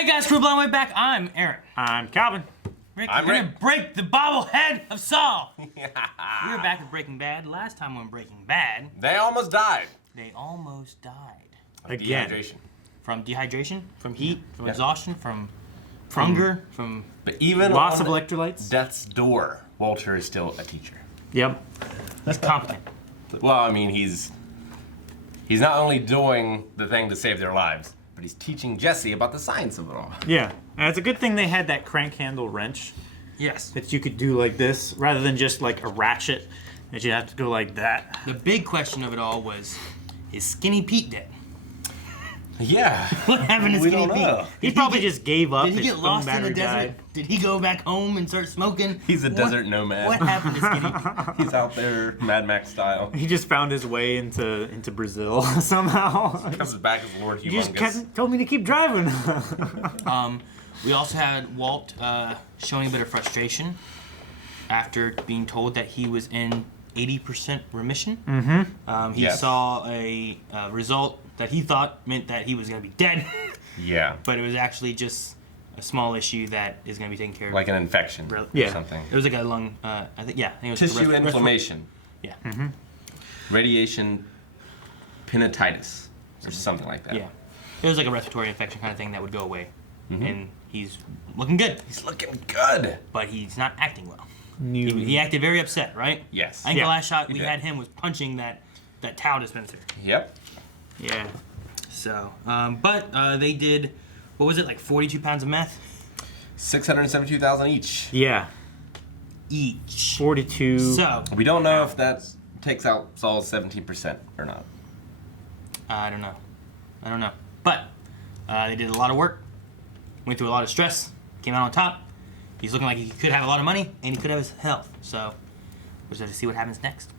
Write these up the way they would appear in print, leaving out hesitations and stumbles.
Hey guys, Crew Blind Way back. I'm Aaron. I'm Calvin. I'm Rick. We're gonna break the bobblehead of Saul. We were back with Breaking Bad. Last time on Breaking Bad, they almost died. They almost died. Again. Dehydration. From dehydration, from heat, from exhaustion, from hunger, from... But even loss on of electrolytes. Death's door, Walter is still a teacher. Yep. He's competent. Well, I mean, he's not only doing the thing to save their lives, but he's teaching Jesse about the science of it all. Yeah. And it's a good thing they had that crank handle wrench Yes. that you could do like this rather than just like a ratchet that you have to go like that. The big question of it all was, is Skinny Pete dead? Yeah. What happened to We Skinny don't Pete? know. He probably just gave up. Did he His get phone lost in the battery desert? died. Did he go back home and start smoking? He's a desert nomad. What happened to Skinny Pete? He's out there, Mad Max style. He just found his way into Brazil somehow. Comes back as Lord You just Humongous. told me to keep driving. We also had Walt showing a bit of frustration after being told that he was in 80% remission. Mm-hmm. He Yes. saw a result that he thought meant that he was going to be dead, Yeah. but it was actually just a small issue that is going to be taken care of. Like an infection or Yeah. something. It was like a lung, I think it was Tissue inflammation. Yeah. Radiation penitis. Or something like that. Yeah. It was like a respiratory infection kind of thing that would go away. And he's looking good, He's looking good. but he's not acting well. New. He acted very upset, right? Yes. I think Yeah, the last shot he we did. had him was punching that towel dispenser. Yep. Yeah. So, but they did, what was it, like 42 pounds of meth 672,000 each. Yeah. each. 42. So, We don't know if that takes out Saul's 17% or not. I don't know. But they did a lot of work, went through a lot of stress, came out on top. He's looking like he could have a lot of money, and he could have his health. So, we'll just have to see what happens next.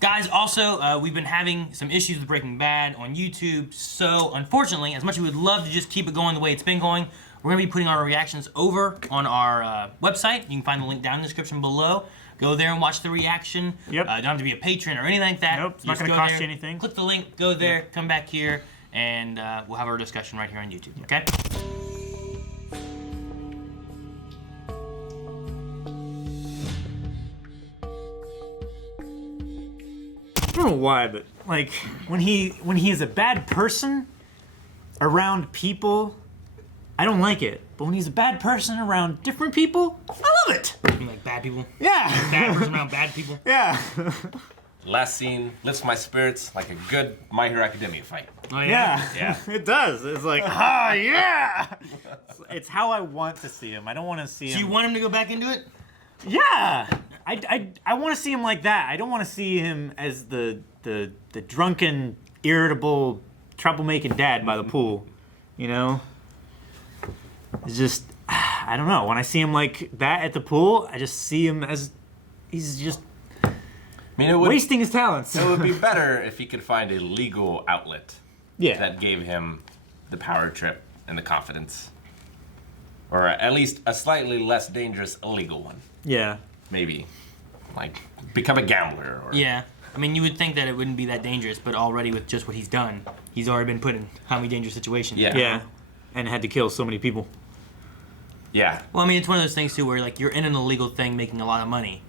Guys, also, we've been having some issues with Breaking Bad on YouTube, so unfortunately, as much as we would love to just keep it going the way it's been going, we're going to be putting our reactions over on our website. You can find the link down in the description below. Go there and watch the reaction. Yep. Don't have to be a patron or anything like that. Nope, it's not Just gonna go cost there, you anything. Click the link, go there, come back here, and we'll have our discussion right here on YouTube, okay? I don't know why, but like when he is a bad person around people, I don't like it. But when he's a bad person around different people, I love it. You mean like bad people? Yeah. Bad person around bad people? Yeah. Last scene lifts my spirits like a good My Hero Academia fight. Oh, Yeah. Yeah. It does. It's like, ah, yeah. It's how I want to see him. I don't want to see him. So you want him to go back into it? Yeah. I want to see him like that. I don't want to see him as the drunken, irritable, troublemaking dad by the pool. You know? It's just, I don't know. When I see him like that at the pool, I just see him as he's just I mean, it would, wasting his talents. it would be better if he could find a legal outlet Yeah. that gave him the power trip and the confidence. Or at least a slightly less dangerous illegal one. Yeah. Maybe. Like, become a gambler. Or Yeah. I mean, you would think that it wouldn't be that dangerous, but already with just what he's done, he's already been put in how many dangerous situations. Yeah. Yeah. And had to kill so many people. Yeah. Well, I mean, it's one of those things, too, where, like, you're in an illegal thing making a lot of money.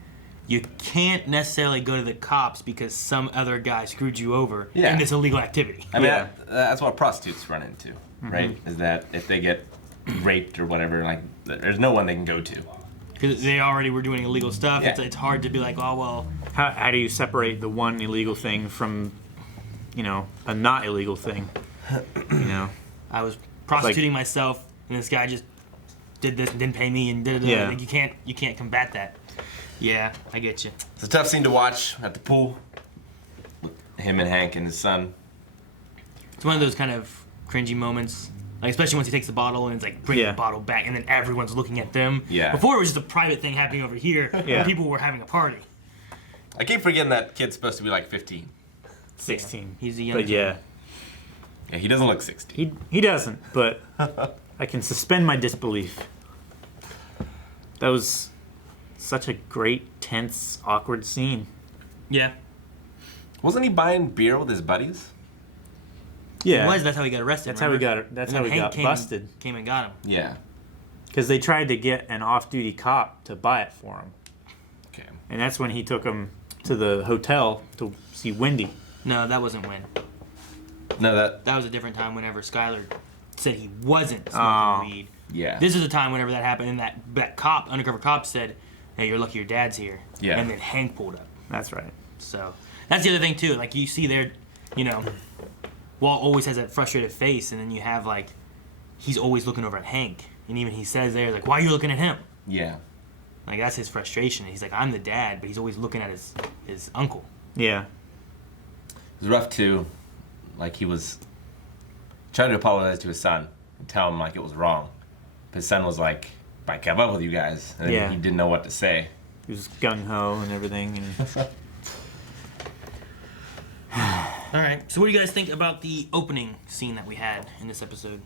You can't necessarily go to the cops because some other guy screwed you over Yeah. in this illegal activity. I mean, Yeah. that's what prostitutes run into, right? Is that if they get raped or whatever, like, there's no one they can go to. Because they already were doing illegal stuff. Yeah. It's hard to be like, oh, well, How do you separate the one illegal thing from, a not illegal thing? I was prostituting myself, and this guy just did this and didn't pay me and did it. Yeah. Like, you can't combat that. Yeah, I get you. It's a tough scene to watch at the pool. With him and Hank and his son. It's one of those kind of cringy moments. Like, especially once he takes the bottle and it's like, bring Yeah. the bottle back, and then everyone's looking at them. Yeah. Before, it was just a private thing happening over here, Yeah. and people were having a party. I keep forgetting that kid's supposed to be like 15. 16. He's a young But yeah, Yeah, he doesn't look 16. he doesn't, but I can suspend my disbelief. That was such a great, tense, awkward scene. Yeah. Wasn't he buying beer with his buddies? Yeah. That's how he got arrested. That's how we remember? got. That's And how then we Hank got busted. Came and got him. Yeah. Because they tried to get an off-duty cop to buy it for him, Okay. and that's when he took him to the hotel to see Wendy. No, that wasn't when. No, that. That was a different time. Whenever Skyler said he wasn't smoking Oh. weed. Yeah. This is the time whenever that happened, and that cop, undercover cop, said, "Hey, you're lucky your dad's here." Yeah. And then Hank pulled up. That's right. So that's the other thing too. Like you see there, Walt always has that frustrated face, and then you have like he's always looking over at Hank, and even he says there like, "Why are you looking at him?" Yeah. Like that's his frustration. He's like, "I'm the dad," but he's always looking at his uncle. Yeah. It was rough too. Like he was trying to apologize to his son and tell him like it was wrong. His son was like, "I kept up with you guys," and Yeah. he didn't know what to say. He was gung ho and everything. And All right. So what do you guys think about the opening scene that we had in this episode?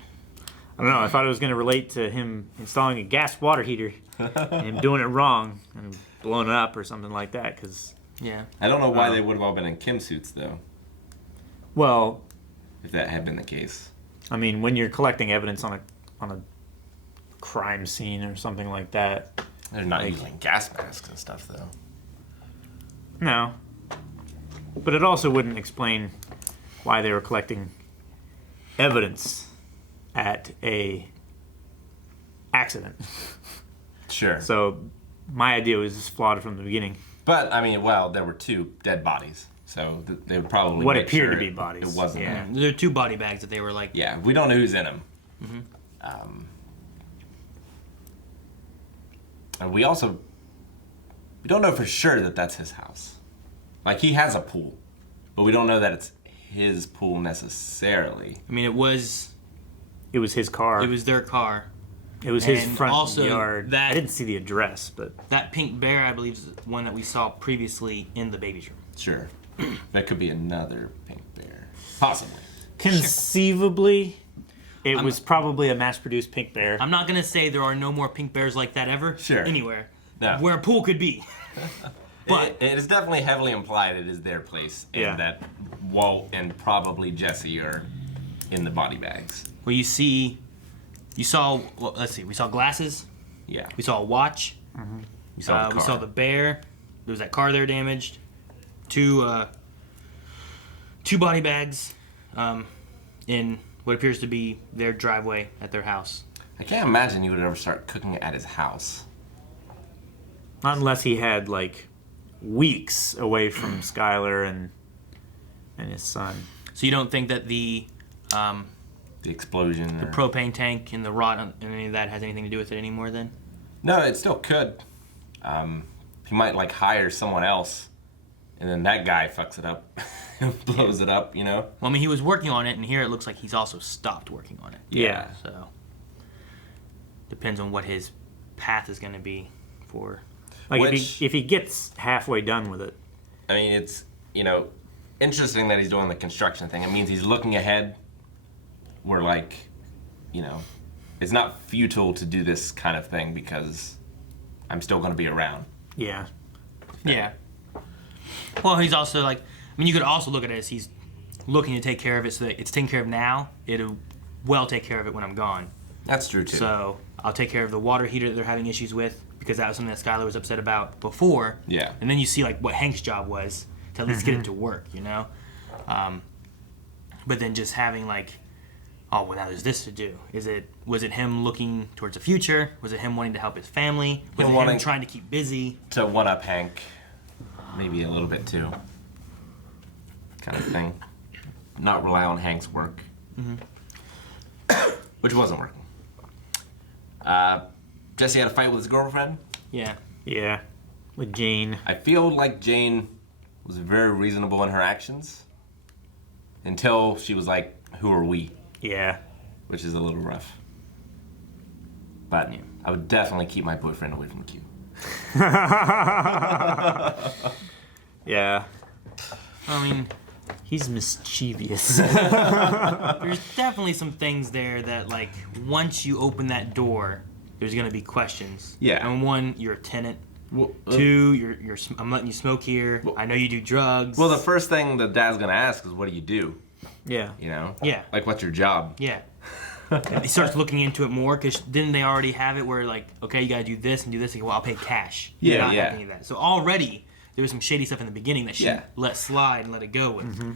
I don't know. I thought it was going to relate to him installing a gas water heater and him doing it wrong and blowing it up or something like that. Because, Yeah. I don't know why they would have all been in Kim suits though, well, if that had been the case. I mean, when you're collecting evidence on a crime scene or something like that, They're not Like- using gas masks and stuff though. no. But it also wouldn't explain why they were collecting evidence at a accident. Sure. So my idea was just flawed from the beginning. But I mean, well, there were 2 dead bodies, so they would probably What make appeared sure to be bodies. It wasn't. Yeah. them. There are 2 body bags that they were like. Yeah, we don't know who's in them. And we don't know for sure that that's his house. Like he has a pool, but we don't know that it's his pool necessarily. I mean, it was his car. their car. It was his and front also yard. that- I didn't see the address, but That pink bear, I believe, is one that we saw previously in the baby's room. Sure. That could be another pink bear. Possibly. conceivably, it was probably a mass-produced pink bear. I'm not gonna say there are no more pink bears like that ever. Sure. Anywhere. No. Where a pool could be. But it is definitely heavily implied it is their place, and Yeah. that Walt and probably Jesse are in the body bags. where you saw. Well, let's see. We saw glasses. Yeah. We saw a watch. We saw the We car. saw the bear. There was that car there damaged. Two body bags in what appears to be their driveway at their house. I can't imagine he would ever start cooking at his house. Not unless he had like weeks away from Skyler and his son. So you don't think that the The explosion. or... propane tank and the rot and any of that has anything to do with it anymore? Then No, it still could. He might like hire someone else, and then that guy fucks it up and blows it up. You know. well, I mean, he was working on it, and here it looks like he's also stopped working on it. Yeah. So depends on what his path is going to be for. Like Which- if he gets halfway done with it. I mean, it's interesting that he's doing the construction thing. It means he's looking ahead. Where like, it's not futile to do this kind of thing because I'm still going to be around. Yeah. Yeah. Well, he's also like, I mean, you could also look at it as he's looking to take care of it so that it's taken care of now. It'll well take care of it when I'm gone. That's true too. So I'll take care of the water heater that they're having issues with because that was something that Skyler was upset about before. Yeah. And then you see like what Hank's job was to at least get it to work, But then just having like, oh, well, now there's this to do. Was it him looking towards the future? Was it him wanting to help his family? Was Him it wanting- him trying to keep busy? To one up Hank, maybe a little bit too. Kind of thing. Not rely on Hank's work, which wasn't working. Jesse had a fight with his girlfriend. Yeah. Yeah. With Jane. I feel like Jane was very reasonable in her actions until she was like, "Who are we?" Yeah. Which is a little rough. But I would definitely keep my boyfriend away from Q. Yeah. I mean, He's mischievous. there's definitely some things there that, like, once you open that door, there's gonna be questions. Yeah. And one, you're a tenant. Well, Two, I'm letting you smoke here. I know you do drugs. well, the first thing the dad's gonna ask is, "What do you do?" Yeah. You know? Yeah. Like, what's your job? Yeah. And he starts looking into it more because didn't they already have it where like, okay, you gotta do this and do this. And well, I'll pay cash. Yeah, Not yeah. Any of that. So already there was some shady stuff in the beginning that she Yeah. let slide and let it go with. Mm-hmm.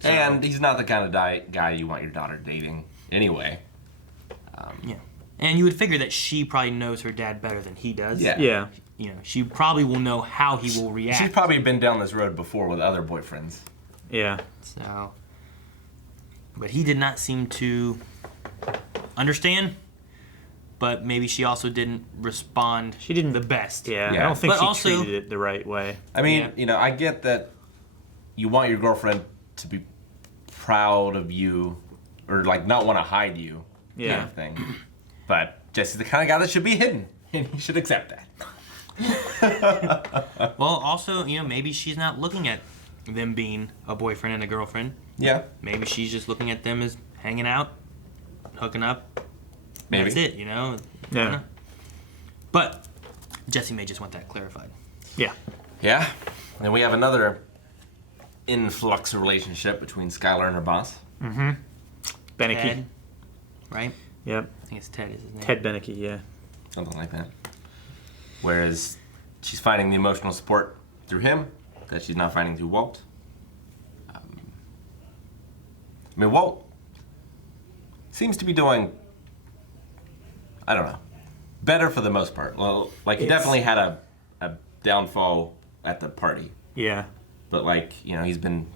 So, And he's not the kind of guy you want your daughter dating anyway. yeah. And you would figure that she probably knows her dad better than he does. Yeah. Yeah. You know, she probably will know how he will react. She's probably been down this road before with other boyfriends. Yeah. So, but he did not seem to understand. But maybe she also didn't respond. She didn't the best. Yeah. Yeah. I don't think But she also- treated it the right way. I mean, Yeah. you know, I get that you want your girlfriend to be proud of you or like not want to hide you Yeah. kind of thing. But Jesse's the kind of guy that should be hidden and he should accept that. Well, also, you know, maybe she's not looking at them being a boyfriend and a girlfriend. Yeah. Maybe she's just looking at them as hanging out, hooking up. Maybe. That's it, you know? I don't Yeah. know. But Jesse may just want that clarified. Yeah. Yeah. And we have another influx relationship between Skyler and her boss. Beneke. Ted, right? Yep. I think it's Ted is his name. Ted Beneke, yeah. Something like that. Whereas she's finding the emotional support through him that she's not finding through Walt. I mean, Walt seems to be doing, I don't know, better for the most part. Well, like, he It's- definitely had a downfall at the party. Yeah. But, like, you know, he's been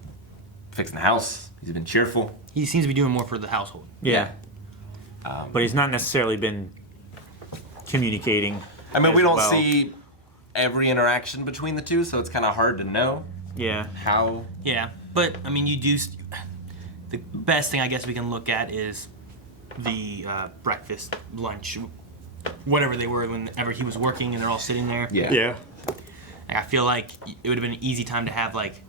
fixing the house. He's been cheerful. He seems to be doing more for the household. Yeah. But he's not necessarily been communicating. I mean, we as don't well. see every interaction between the two, so it's kind of hard to know Yeah. how. Yeah, but, I mean, you do... The best thing I guess we can look at is the breakfast, lunch, whatever they were whenever he was working and they're all sitting there. Yeah. Like, I feel like it would have been an easy time to have like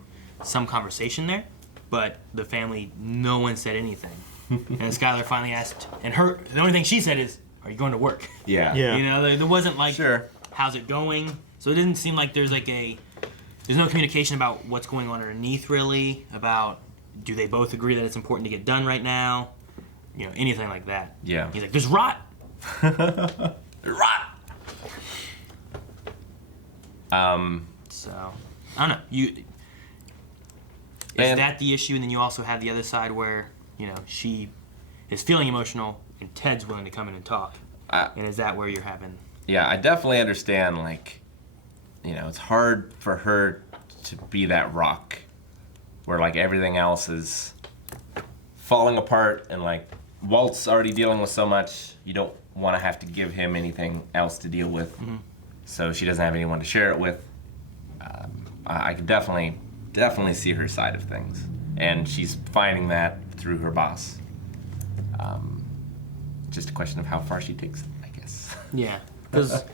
some conversation there, but the family, no one said anything. And Skyler finally asked, and the only thing she said is, "Are you going to work?" Yeah. Yeah. You know, there wasn't like, Sure. "How's it going?" So it didn't seem like there's no communication about what's going on underneath really, about do they both agree that it's important to get done right now, you know, anything like that. Yeah. He's like, "There's rot." Rot. So I don't know. Is And- that the issue? And then you also have the other side where, you know, she is feeling emotional and Ted's willing to come in and talk. And is that where you're having? Yeah, I definitely understand, like, you know, it's hard for her to be that rock where, like, everything else is falling apart and, like, Walt's already dealing with so much, you don't want to have to give him anything else to deal with. So she doesn't have anyone to share it with. I can definitely see her side of things. And she's finding that through her boss. Just a question of how far she takes it, I guess. Yeah, because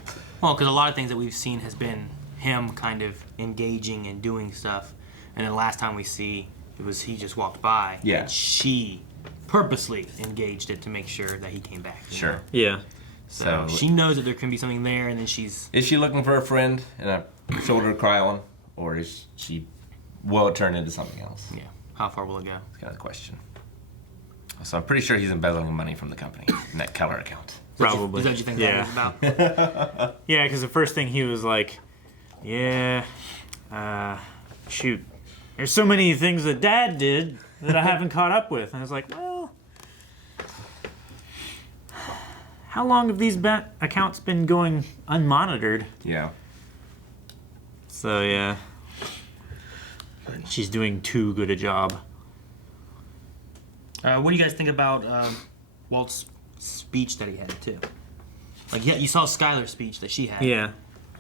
a lot of things that we've seen has been him kind of engaging and doing stuff, and then last time we see it was he just walked by. Yeah. And she purposely engaged it to make sure that he came back. you know? Sure. Yeah. So So- she knows that there can be something there, and then she's Is she looking for a friend and a shoulder to cry on? Or will it turn into something else? yeah. How far will it go? That's kind of the question. So I'm pretty sure he's embezzling money from the company in that Keller account. Probably. Is that what you think Yeah. that was about? Yeah, because the first thing he was like, yeah, shoot, there's so many things that Dad did that I haven't caught up with. And I was like, well, how long have these accounts been going unmonitored? Yeah. So, yeah, she's doing too good a job. What do you guys think about Walt's speech that he had too? Like, yeah, you saw Skyler's speech that she had. Yeah.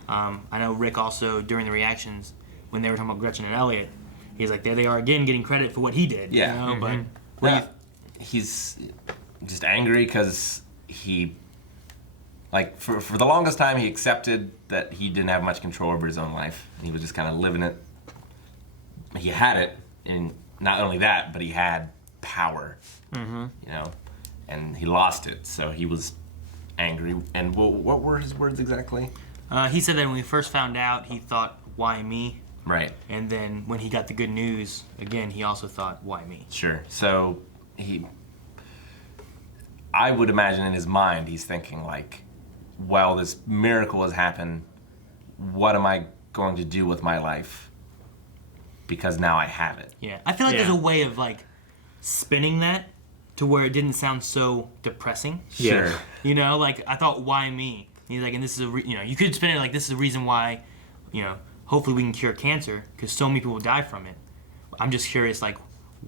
I know Rick also during the reactions when they were talking about Gretchen and Elliot, he's like, there they are again getting credit for what he did. Yeah. You know? But what do Yeah. you, He's just angry because he, like, for the longest time, he accepted that he didn't have much control over his own life. And he was just kind of living it. He had it, and not only that, but he had power, you know, and he lost it. So he was angry. And what were his words exactly? he said that when we first found out, he thought, "Why me?" Right. And then when he got the good news, again, he also thought, why me? Sure. So I would imagine in his mind, he's thinking like, well, this miracle has happened. What am I going to do with my life? Because now I have it. Yeah. I feel like there's a way of like spinning that to where it didn't sound so depressing. Sure. You know, like I thought, why me? And he's like, and this is you could spin it like this is the reason why, hopefully we can cure cancer because so many people die from it. I'm just curious, like,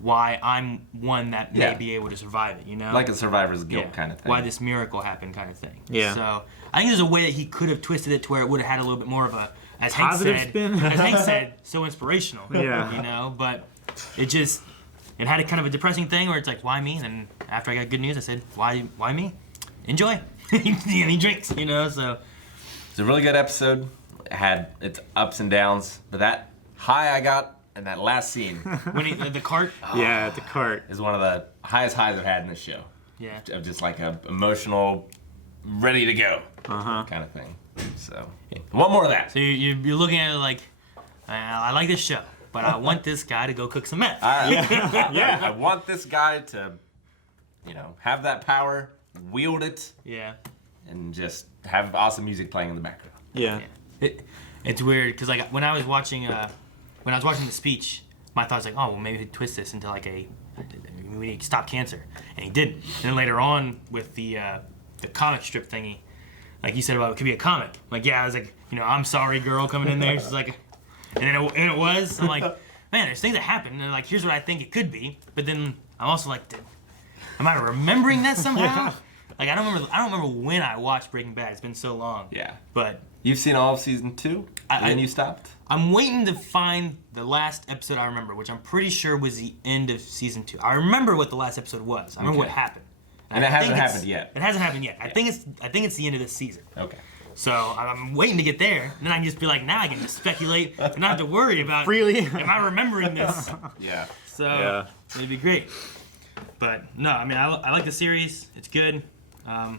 why I'm one that may be able to survive it, Like a survivor's guilt kind of thing. Why this miracle happened kind of thing. Yeah. So I think there's a way that he could have twisted it to where it would have had a little bit more of a, as Positive Hank said, spin. as Hank said, so inspirational. Yeah. But it had a kind of a depressing thing where it's like, why me? And then after I got good news, I said, why me? Enjoy. And he drinks, so. It's a really good episode. It had its ups and downs, but that high I got in that last scene When the cart. Yeah, at the cart. is one of the highest highs I've had in this show. Yeah. Of just like a emotional, ready to go Uh-huh. kind of thing. So, one more of that. So you're looking at it like, I like this show, but I want this guy to go cook some meth. I want this guy to, have that power, wield it, Yeah. and just have awesome music playing in the background. Yeah. It's weird because like when I was watching the speech, my thought was like, oh well, maybe he'd twist this into like we need to stop cancer, and he didn't. And then later on with the comic strip thingy, like you said about it could be a comic. Like I was like, I'm sorry, girl coming in there. She's like, and it was. I'm like, man, there's things that happen, and like here's what I think it could be. But then I'm also like, am I remembering that somehow? Yeah. Like I don't remember when I watched Breaking Bad. It's been so long. Yeah. But You've seen all of season 2, and then you stopped? I'm waiting to find the last episode I remember, which I'm pretty sure was the end of season 2. I remember what the last episode was. I remember what happened. And it hasn't happened yet. It hasn't happened yet. I think it's the end of this season. Okay. So I'm waiting to get there, and then I can just be like, now I can just speculate and not have to worry about Freely. am I remembering this? Yeah. So it'd be great. But no, I mean I like the series. It's good. I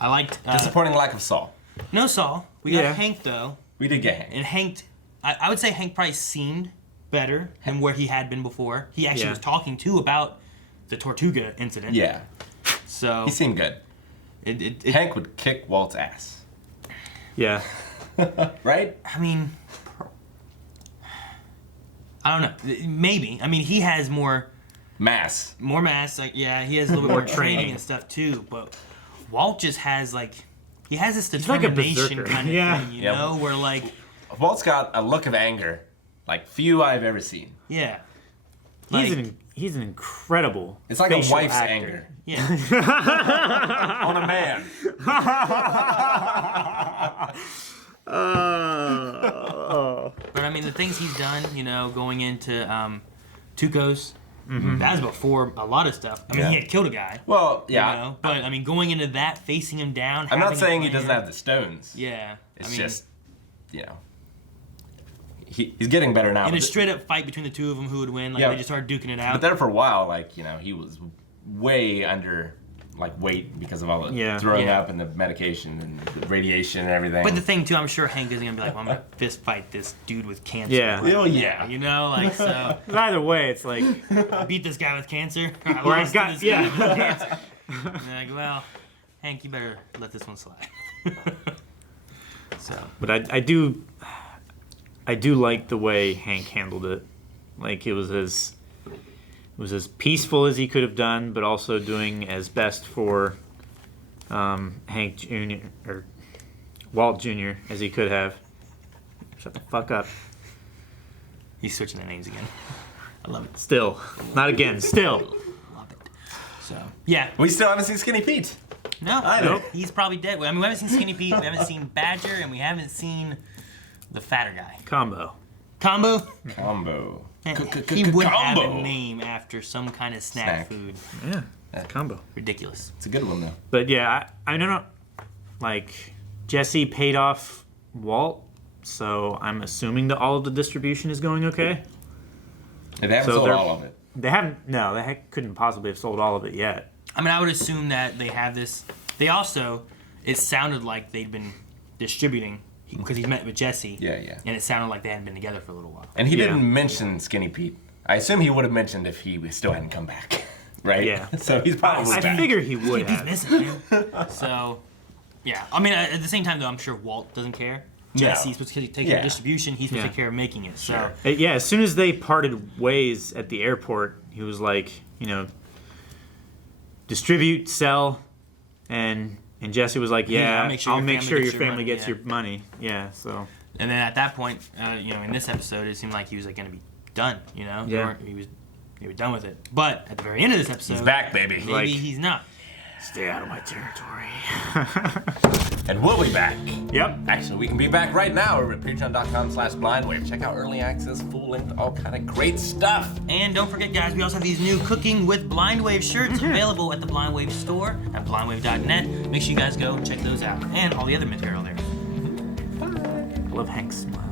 liked Disappointing lack of Saul. no Saul. We got Hank though. We did get Hank. And Hank, I would say Hank probably seemed better than where he had been before. He actually was talking too about the Tortuga incident. Yeah. So He seemed good. Hank would kick Walt's ass. Yeah. Right? I mean, I don't know. Maybe. I mean, he has more Mass. mass. Like, yeah, he has a little bit more training and stuff too. But Walt just has he has this like a determination berserker. kind of thing, you know, where like, Walt's got a look of anger like few I've ever seen. yeah. He's an incredible. It's like facial a wife's actor. anger Yeah. on a man. But I mean, the things he's done, going into Tuco's, that was before a lot of stuff. I mean, he had killed a guy. Well, yeah. But I mean, going into that, facing him down. I'm not having a saying he plan- doesn't have the stones. Yeah. It's just, he's getting better now. In a but- straight up fight between the two of them, who would win? Like Yeah. they just started duking it out. But there for a while, he was way under weight because of all the throwing up and the medication and the radiation and everything. But the thing too, I'm sure Hank isn't gonna be like, well, I'm gonna fist fight this dude with cancer. Yeah. Oh, yeah. So Either way, it's like I beat this guy with cancer. I Or I lost got- to this guy yeah. with cancer. And they're like, well, Hank, you better let this one slide. So. But I do like the way Hank handled it. Like it was as peaceful as he could have done, but also doing as best for Hank Jr. or Walt Jr. as he could have. Shut the fuck up. He's switching the names again. I love it. Still. Not again. Still. Love it. So, yeah. we still haven't seen Skinny Pete. No, Nope. he's probably dead. I mean, we haven't seen Skinny Pete, we haven't seen Badger, and we haven't seen the fatter guy. Combo. Combo? Combo. He would have Combo. a name after some kind of snack food. Yeah. Combo. Ridiculous. It's a good one, though. But yeah, I don't know. Like, Jesse paid off Walt, so I'm assuming that all of the distribution is going okay. They haven't So sold they're- all of it. They haven't. No, they couldn't possibly have sold all of it yet. I mean, I would assume that they have this. They also, it sounded like they'd been distributing. because he met with Jesse. Yeah, yeah. And it sounded like they hadn't been together for a little while. And he Yeah. didn't mention Skinny Pete. I assume he would have mentioned if he still hadn't come back, right? Yeah. So he's probably I back. figure he would He's have. missing, man. So, yeah. I mean, at the same time, though, I'm sure Walt doesn't care. Jesse's supposed to take care of distribution. He's supposed to take care of making it. So, Yeah, as soon as they parted ways at the airport, he was like, you know, distribute, sell, and Jesse was like, yeah, I'll make sure your family gets your money. Yeah, so. and then at that point, you know, in this episode, it seemed like he was like going to be done. You know, Yeah. he was done with it. But at the very end of this episode, He's back, baby. maybe Like- he's not. Stay out of my territory. And we'll be back. Yep. Actually, we can be back right now over at patreon.com/blindwave. Check out early access, full length, all kind of great stuff. And don't forget, guys, we also have these new Cooking with Blind Wave shirts available at the Blind Wave store at blindwave.net. Make sure you guys go check those out and all the other material there. I love Hank's smile.